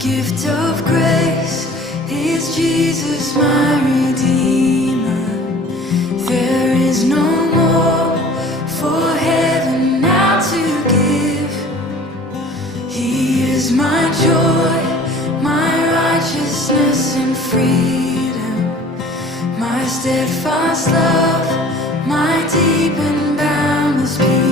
gift of grace is Jesus, my Redeemer. There is no more for heaven now to give. He is my joy, my righteousness and freedom, my steadfast love, my deep and boundless peace.